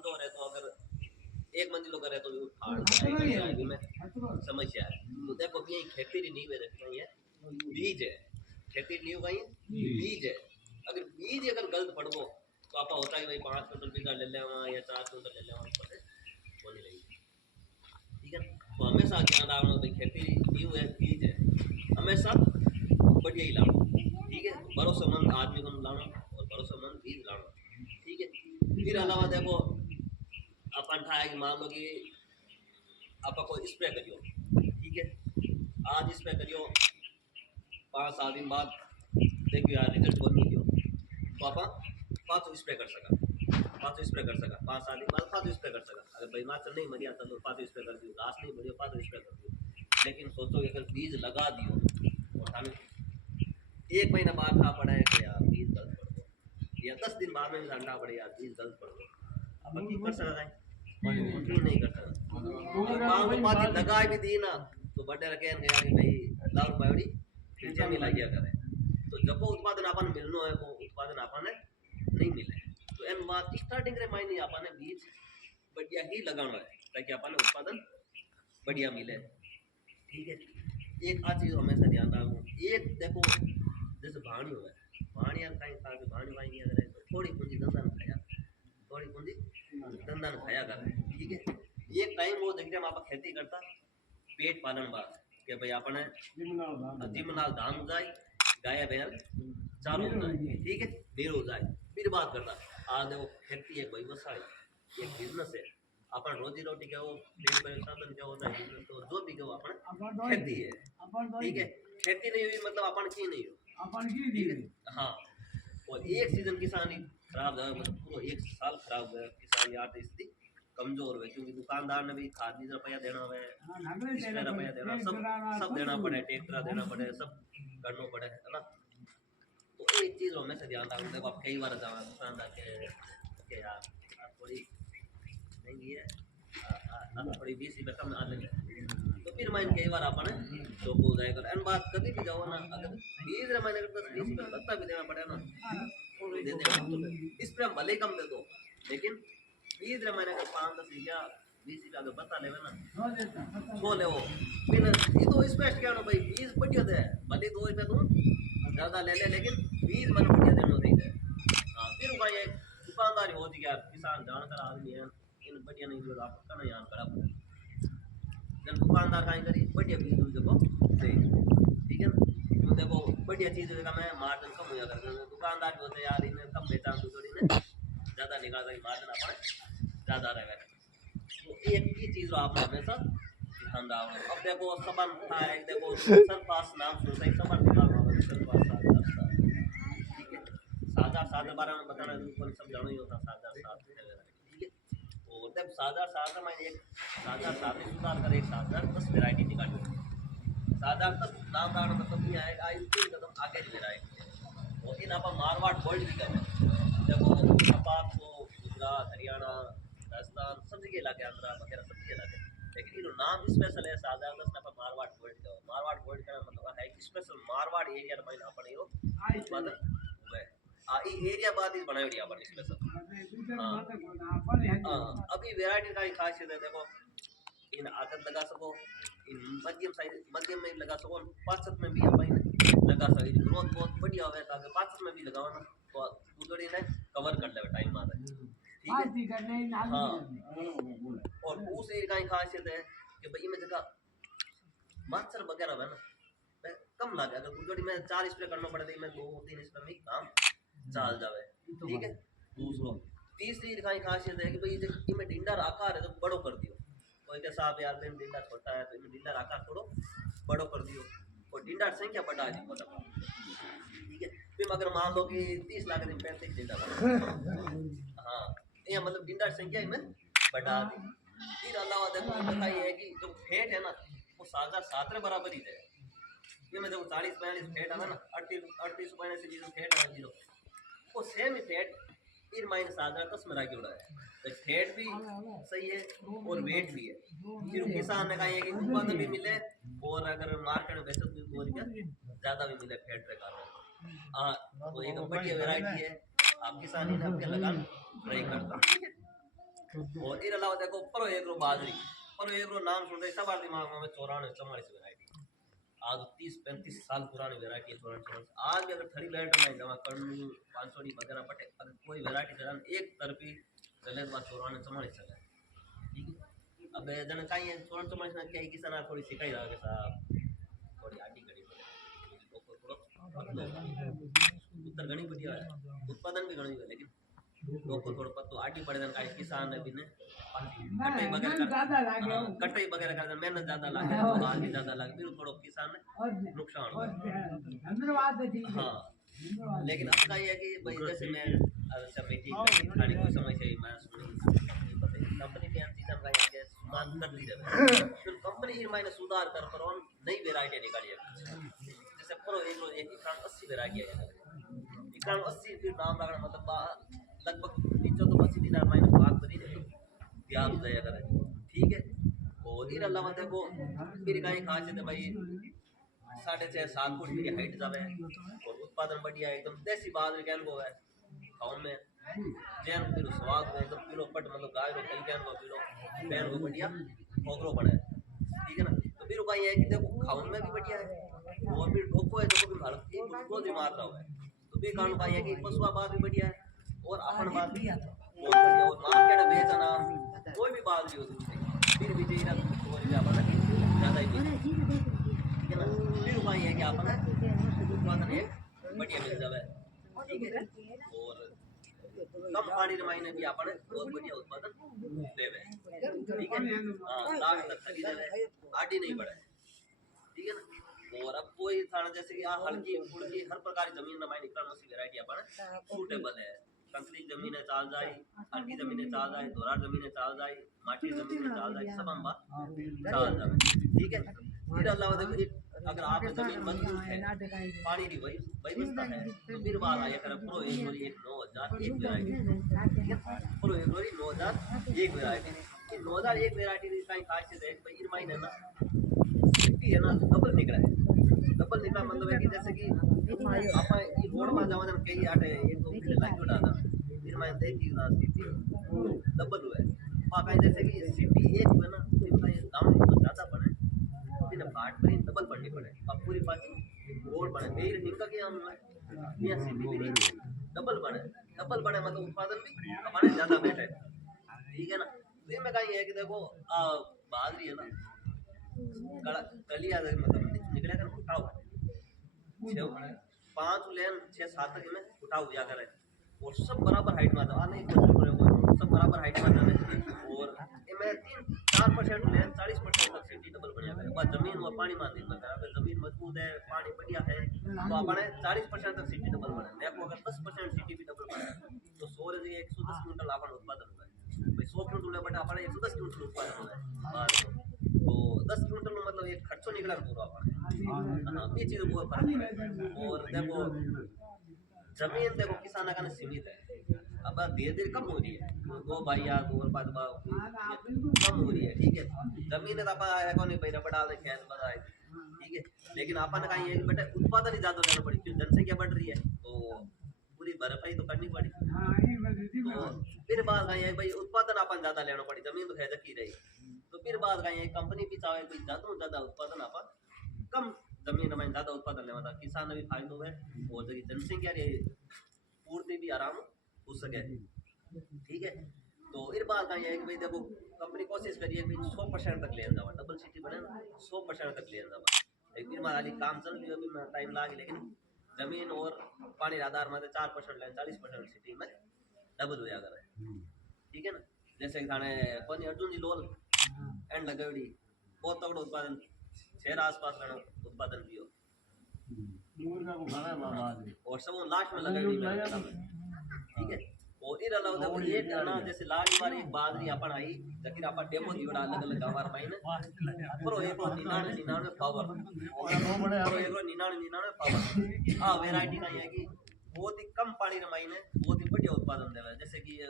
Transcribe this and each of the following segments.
कमजोर है तो अगर एक मंजिल का है तो उठाड़ में समस्या है। तो देखो भी खेती री नींव है, बीज है, खेती री नींव कहीं बीज है। अगर बीज अगर गलत पड़ गो तो आप होता है भाई 5 क्विंटल बीघा ले लेवा या 4 क्विंटल ले लेवा पड़े बोली रही। ठीक है, तो हमेशा ध्यान रखना भाई खेती नींव है, बीज है, हमेशा बढ़िया ही लाना। ठीक है, भरोसेमंद आदमी को लाना और भरोसेमंद बीज लाना। ठीक है, फिर अलावा देखो अपन था कि मान लो कि आप कोई स्प्रे करियो, ठीक है, आज स्प्रे करियो 5-7 दिन बाद देखियो यार रिजल्ट को नहीं दियो तो आप 5 स्प्रे कर सका, 5 स्प्रे कर सका, 5-7 दिन बाद 5 स्प्रे कर सका। अगर भाई माचर नहीं मरिया तो 5 स्प्रे कर दियो, घास नहीं बढ़िया 5 स्प्रे कर दियो। लेकिन सोचो अगर बीज लगा दियो और हमें 1 महीना बाद था पड़ा है कि यार बीज गलत पड़ गया, या 10 दिन बाद में भी ठंडा पड़े यार बीज गलत पड़ गया, अब की कर सकता है नहीं कर सकता। लगा भी दी ना तो बड़े रखे यार भाई लाल पावड़ी नीचे नहीं लागिया करे तो जब उत्पादन अपन मिलनो है वो उत्पादन अपन नहीं मिले। तो एन बात स्टार्टिंग रे मायने अपन बीज बढ़िया ही लगाना है ताकि अपन उत्पादन बढ़िया मिले। ठीक है, एक आ चीज हमेशा ध्यान रखो, एक देखो जैसे भाणी हो भाणी यार कहीं खा के भाणी वाई नहीं अगर तो थोड़ी पूंजी धंधा न खाया, थोड़ी पूंजी धंधा न खाया कर। ठीक है, एक टाइम वो देखते हम आप खेती करता पेट पालन बात के भाई अपने जिम नाल धान हो जाए, गाय बैल चारों हो जाए, ठीक है, ढेर हो जाए, फिर बात करता आज देखो खेती एक व्यवसाय एक बिजनेस है, अपन रोजी रोटी क्या हो पेट पर साधन क्या होता है बिजनेस तो जो भी क्या अपन खेती है। ठीक है, खेती नहीं हुई मतलब अपन की नहीं हो अपन की ठीक है। हाँ, और एक सीजन किसान खराब जाए मतलब पूरा एक साल खराब गया किसान की आर्थिक स्थिति कमजोर हुए क्योंकि दुकानदार ने भी खाद बीज रुपया देना है, रुपया देना, सब देना पड़े, ट्रैक्टर देना पड़े, सब करना पड़े है ना। तो एक चीज हमें से ध्यान रखना, देखो आप कई बार जाना दुकानदार के यार थोड़ी महंगी है थोड़ी 20 रुपये कम आ लगे तो फिर मैं कई बार अपन तो हो जाएगा एन बात कभी भी जाओ ना अगर 20 मैंने 10-20 रुपये लगता भी देना पड़े ना दे दे इस पर भले कम दे दो लेकिन 20 मैंने अगर 5-10 रुपया 20 रुपया अगर बता ले ना सो ले वो फिर ये तो स्पेस्ट क्या ना भाई 20 बढ़िया दे भले 2 रुपया दूं ज़्यादा ले ले लेकिन 20 मन बढ़िया देना चाहिए। फिर भाई एक दुकानदारी हो गया किसान जानकर आदमी है इन बढ़िया नहीं जो आप करना यार करा जब दुकानदार काई करी बढ़िया बीज देखो दे ठीक है ना। तो देखो बढ़िया चीज का मैं मार्जिन कम होया कर दुकानदार भी होते यार इन्हें कम बेचा थोड़ी ने ज़्यादा निकाल रही मार्जिन अपन ज़्यादा रहे। तो एक ही चीज़ आप हमेशा ध्यान रखो। अब देखो सबन था एक देखो सरपास नाम सुनते ही सबन दिमाग में सरपास ठीक है सादा सादा बारे में बताना कौन सब जानो ही होता सादा सादा ठीक है। और जब सादा सादा में एक सादा सादा सुधार कर एक सादा 10 वैरायटी निकाली सादा 10 नाम दान मतलब नहीं आएगा आई 3 कदम आगे की वैरायटी और इन आप मारवाड़ गोल्ड भी कर देखो कपास को गुजरात हरियाणा राजस्थान सब जगह इलाके आंध्रा वगैरह सब जगह इलाके लेकिन इनो नाम स्पेशल है सादा 10 ना मारवाड़ गोल्ड का मारवाड़ गोल्ड का मतलब है कि स्पेशल मारवाड़ एरिया में अपन यो उत्पादन हुए ई एरिया बात ही बनाई दिया अपन स्पेशल। हां अभी वैरायटी का खासियत है देखो इन आदत लगा सको इन मध्यम साइज मध्यम में लगा सको 5 में भी अपन लगा सके ग्रोथ बहुत बढ़िया होवे ताकि 5 में भी लगाओ ना तो उजड़ी ने कवर कर ले टाइम आ रहा है ठीक है। हां और दूसरी का खासियत है कि भाई में जगह मच्छर वगैरह है ना कम लगे अगर गुजड़ी में 4 स्प्रे करना पड़े तो मैं 2-3 स्प्रे में काम चल जावे ठीक है। दूसरो तीसरी का खासियत है कि भाई इनमें डिंडा आकार है तो बड़ो कर दियो कोई के साहब यार दिन डिंडा छोटा है तो इनमें डिंडा आकार थोड़ो बड़ो कर दियो और डिंडा संख्या बढ़ा दी मतलब ठीक है। फिर अगर मान लो कि 30 लाख दिन 35 डिंडा हाँ ये मतलब डिंडा संख्या में बढ़ा दी। फिर अलावा देखो बताइए है कि जो फेट है ना वो 7 बराबर ही है ये में देखो 40-42 फेट है ना 38 से जीरो फेट है जीरो वो सेम ही फेट फिर माइनस 10 में रखी उड़ा है तो फेट भी सही है और वेट भी है फिर किसान ने कहा है कि उत्पादन भी मिले और अगर मार्केट में बेचो तो 2 रुपया ज़्यादा भी मिले फेट के कारण। तो एक बढ़िया वैरायटी है आप किसान इन्हें अपने लगान ट्राई करता ठीक है। और इन अलावा देखो प्रो एग्रो बाजरी, प्रो एग्रो नाम सुनते ही सवार दिमाग में 94-44 वैरायटी, आज 30-35 साल पुरानी वैरायटी है 94। आज भी अगर थड़ी लेट में जमा करनी 500 डी वगैरह पटे, अगर कोई वैरायटी चलन एक तरफी चले तो 94-44 चले, ठीक है। अब जन कहीं 94 ना क्या किसान थोड़ी सिखाई रहा के साहब थोड़ी आटी कड़ी उत्तर घणी बढ़िया है, उत्पादन भी घणी है, लेकिन लोग को थोड़ा पत्तो आटी पड़े जन काई किसान ने भी ने कटाई वगैरह कर मेहनत ज्यादा लागे, माल भी ज्यादा लागे, फिर थोड़ा किसान ने नुकसान हो। हाँ लेकिन अब का ये है कि भाई जैसे मैं अच्छा बेटी खाने को समय से मैं सुनी कंपनी के अंतिम का ये सुधार कर दी रहे, फिर कंपनी ही मैंने सुधार कर पर और नई वैरायटी निकाली है, जैसे प्रो एग्रो एक 80 वैरायटी है, 80 फिर नाम रखना मतलब लगभग 80 दिन मैंने बात करी तो ब्याज दया करे, ठीक है। और इन अलावा देखो फिर कहीं खासियत है भाई 6.5-7 फुट की हाइट जावे और उत्पादन बढ़िया है, एकदम देसी बाजरे कैन को है गाँव में जैन फिर स्वाद में एकदम किलो पट मतलब गाय रो कहीं कैन को किलो पैन को बढ़िया खोखरो बने, ठीक है ना। तो फिर कहीं है कि देखो खाउन में भी बढ़िया है और फिर डोको है जो भी भारत की उसको भी मात्रा है, तो भी कान कहीं है कि पशुआ बात भी बढ़िया है और अपन बात भी बहुत बढ़िया, और मार्केट में बेचना कोई भी बात नहीं होती फिर भी जेरा और ज्यादा ही ठीक है ना। फिर कहीं है कि अपन उत्पादन एक बढ़िया मिल जावे, ठीक है। और कम पानी रमाइने भी अपन बहुत बढ़िया उत्पादन देवे, ठीक है। हां लाख तक खरीद देवे आटी नहीं पड़े, ठीक है ना। और अब कोई थाना जैसे कि हल्की फुल्की हर प्रकार की जमीन रमाइने निकलने सी वैरायटी अपन सूटेबल है, कंकरी जमीन है चाल जाए, हल्की जमीन है चाल जाए, दोरा जमीन है चाल जाए, माटी जमीन है चाल जाए, सब हम चाल जाए, ठीक है। फिर अलावा देखो अगर आप जमीन मजबूत है पानी की वही व्यवस्था है तो फिर बात आया कर प्रो एक 9001 वैरायटी, प्रो एक 9001 वैरायटी, ये 9001 वैरायटी की कहीं खासियत है भाई इन महीने ना सिटी है ना डबल निकला है, डबल निकला मतलब है कि जैसे कि आप ये रोड में जाओ ना कई आटे एक दो फीट लाइन उड़ा था फिर मैं देखी ना सिटी डबल हुआ है वहां कहीं जैसे कि सिटी एक है ना फिर मैं गांव में ज्यादा पड़े फिर फाट पर डबल पड़नी पड़े अब पूरी पाची रोड बने देर निकल गया हम ये सिटी भी डबल बने मतलब उत्पादन भी हमारे ज्यादा बेटर है, ठीक है ना। फिर मैं कहीं है कि देखो बाजरी है ना कलिया मतलब निकलेगा ना उठाओ 5 लेन 6-7 तक में उठाओ हुआ करे और सब बराबर हाइट में आता नहीं सब बराबर हाइट में आता है और मैं 3-4% लेन 40% तक सिटी डबल बढ़िया करे बस जमीन और पानी मान निर्भर है, अगर जमीन मजबूत है पानी बढ़िया है तो अपने 40% तक सिटी डबल बने, मैं को अगर 10% सिटी भी डबल बने तो 100 रे 110 क्विंटल अपन उत्पादन होगा भाई 100 क्विंटल ले बट अपन 110 क्विंटल उत्पादन होगा तो 10 क्विंटल मतलब एक खर्चो निकला पूरा अपन हां ये चीज बहुत फर्क है। और देखो जमीन देखो किसान का सीमित है अब धीरे धीरे कम हो रही है, दो भाई या दो और पांच कम हो रही है, ठीक है। जमीन तो अपन को नहीं भाई रबड़ डाल खेत बनाए, ठीक है, लेकिन अपन का ये बेटा उत्पादन ही ज्यादा लेना पड़ी क्योंकि जनसंख्या बढ़ रही है तो पूरी भरपाई तो करनी पड़ी, तो फिर बात का ये भाई उत्पादन अपन ज्यादा लेना पड़ी जमीन तो है की रही, तो फिर बात का ये कंपनी भी चाहे कोई ज्यादा उत्पादन अपन कम जमीन में ज्यादा उत्पादन लेवा था किसान भी फायदो है और जगह जनसंख्या रे पूर्ति भी आराम हो सके, ठीक है। तो इस बात का ये है कि भाई देखो कंपनी कोशिश करिए कि 100% तक ले जावा डबल सिटी बने 100% तक ले जावा, एक फिर माली काम चल रही है अभी टाइम लागे लेकिन जमीन और पानी आधार में 4% ले 40% सिटी में डबल होया करे, ठीक है ना। जैसे थाने पानी अर्जुन जी लोल एंड लगेड़ी बहुत तगड़ा उत्पादन शहर आसपास का उत्पादन भी हो और सब लास्ट में लगेड़ी ठीक है। और इन अलावा देखो एक ना जैसे लाल वाली एक बाजरी अपन आई जकिर अपन डेमो दिवड़ा अलग अलग गांव मायने प्रो एक 99 पावर प्रो एक 99 पावर हां वैरायटी का ये है कि बहुत ही कम पानी रे मायने बहुत ही बढ़िया उत्पादन देवे, जैसे कि ये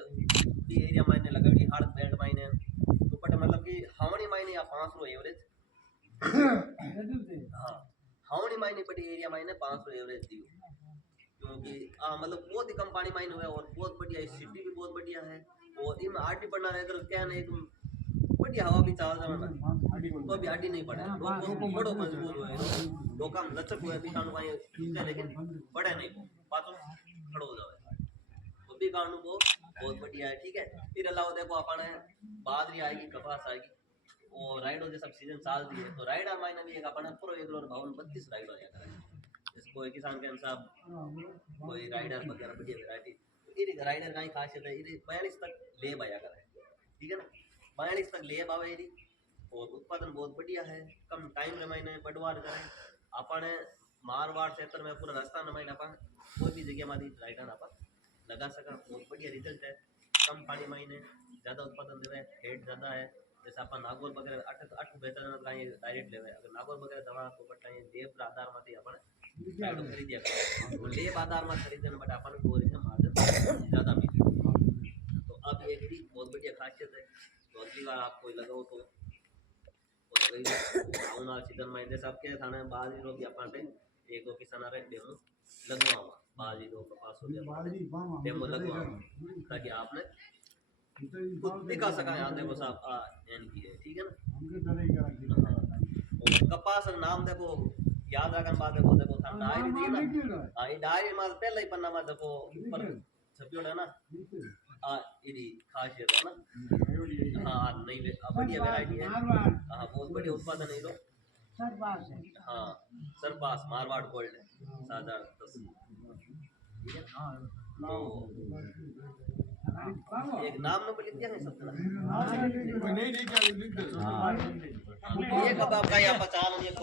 एरिया मायने लगेड़ी हार्ड बेल्ट मायने तो बट मतलब कि हावणी मायने या 500 एवरेज हां हावणी मायने बड़ी एरिया मायने 500 एवरेज दी क्योंकि मतलब बहुत ही कम पानी माइन हुआ और बहुत बढ़िया सिटी भी बहुत बढ़िया है और इनमें आटी पड़ना अगर क्या ना एक बढ़िया हवा भी चाल जाना तो भी आटी नहीं पड़े लोग बड़ो मजबूत हुए लोग हम लचक हुए भी कानू भाई क्या लेकिन बड़े नहीं वो बातों खड़ो हो जाए वो भी कानू को बहुत बढ़िया है ठीक है। फिर अलावा देखो अपन बाजरी आएगी कपास आएगी और राइडो जैसा सीजन चाल दी है तो राइडर मायने भी एक अपन पूरा एक भावन 32 राइड हो जाएगा इसको एक किसान के अनुसार कोई राइडर वगैरह बढ़िया वैरायटी इरी राइडर का ही खासियत है इरी 42 तक ले आया करे ठीक है ना 42 तक ले आवे इरी और उत्पादन बहुत बढ़िया है कम टाइम रे महीने बढ़वार करे अपन मारवाड़ क्षेत्र में पूरा रास्ता न महीने अपन कोई भी जगह में राइडर अपन लगा सका बहुत बढ़िया रिजल्ट है कम पानी महीने ज़्यादा उत्पादन देवे हेड ज़्यादा है जैसे अपन नागौर वगैरह 8 बेहतर डायरेक्ट लेवे अगर नागौर वगैरह दवा को बटाई लेब आधार में अपन राइडो खरीदिया तो लेब आधार में खरीदने बट अपन को ओरिजिनल मार्जिन ज़्यादा मिले तो अब ये भी बहुत बढ़िया खासियत है तो अगली बार आप कोई लगाओ तो आउना सीजन में जैसे आपके थाने बाजरी रो भी अपन एक दो किसान रे डेमो लगवाओ बाजरी रो कपास हो गया डेमो लगवाओ ताकि आपने खुद दिखा सका यहाँ देखो साहब एन की है ठीक है ना और कपास नाम देखो याद रखने बात देखो था डायरी दी ना हाँ ये डायरी माल पहले ही पन्ना में देखो ऊपर छपियों है ना इरी खासियत है ना हाँ नहीं बढ़िया वैरायटी है हाँ बहुत बढ़िया उत्पादन है ये हाँ सरपास मारवाड़ गोल्ड है 7,010 ठीक है तो एक नाम नंबर लिख दिया नहीं सबका नहीं ये कब आपका यहाँ 50